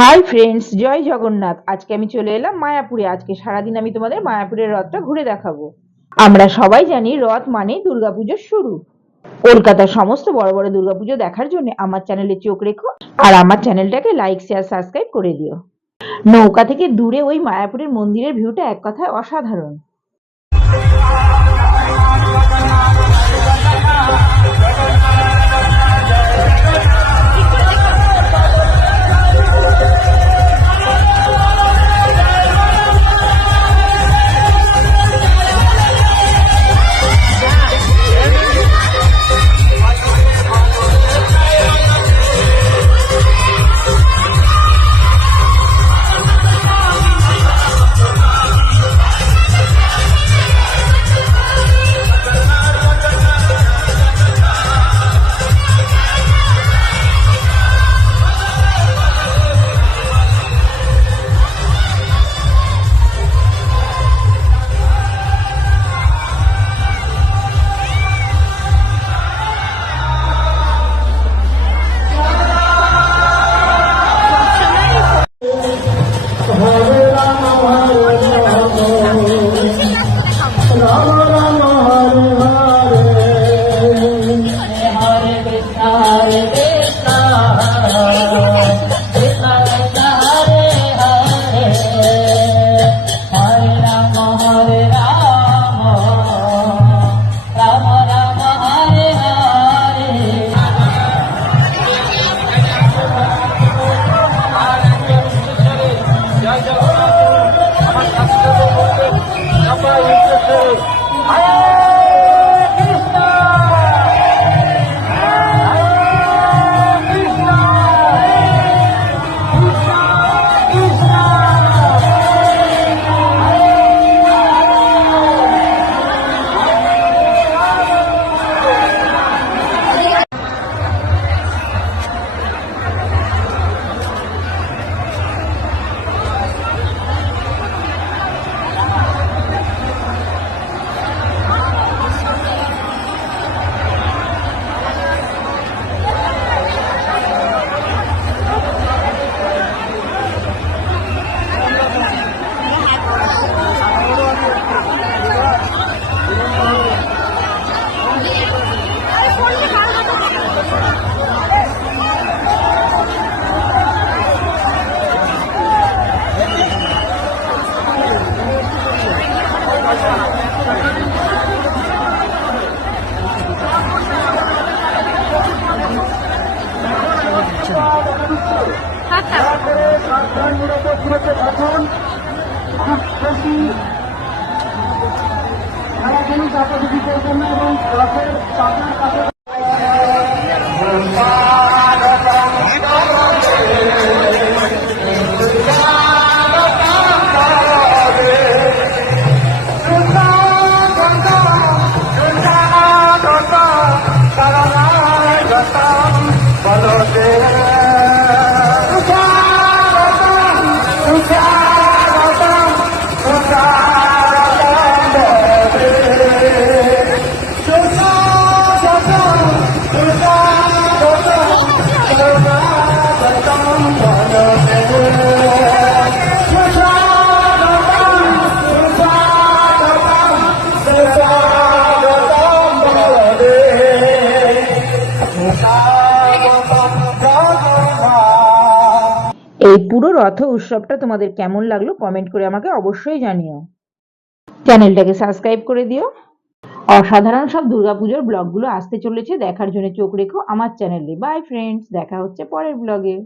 Hi friends, জয় জগন্নাথ। আজকে আমি চলে এলাম মায়াপুরে। আজকে সারাদিন আমি তোমাদের মায়াপুরের রথটা ঘুরে দেখাবো। আমরা সবাই জানি রথ মানেই দুর্গাপুজোর শুরু। কলকাতার সমস্ত বড় বড় দুর্গাপুজো দেখার জন্য আমার চ্যানেলে চোখ রেখো আর আমার চ্যানেলটাকে লাইক শেয়ার সাবস্ক্রাইব করে দিও। নৌকা থেকে দূরে ওই মায়াপুরের মন্দিরের ভিউটা এক কথায় অসাধারণ। এই পুরো রথ উৎসবটা তোমাদের কেমন লাগলো কমেন্ট করে আমাকে অবশ্যই জানিও। চ্যানেলটাকে সাবস্ক্রাইব করে দিও। অসাধারণ সব দুর্গাপুজোর ব্লগগুলো আসতে চলেছে, দেখার জন্য চোখ রেখো আমার চ্যানেলে। বাই ফ্রেন্ডস, দেখা হচ্ছে পরের ব্লগে।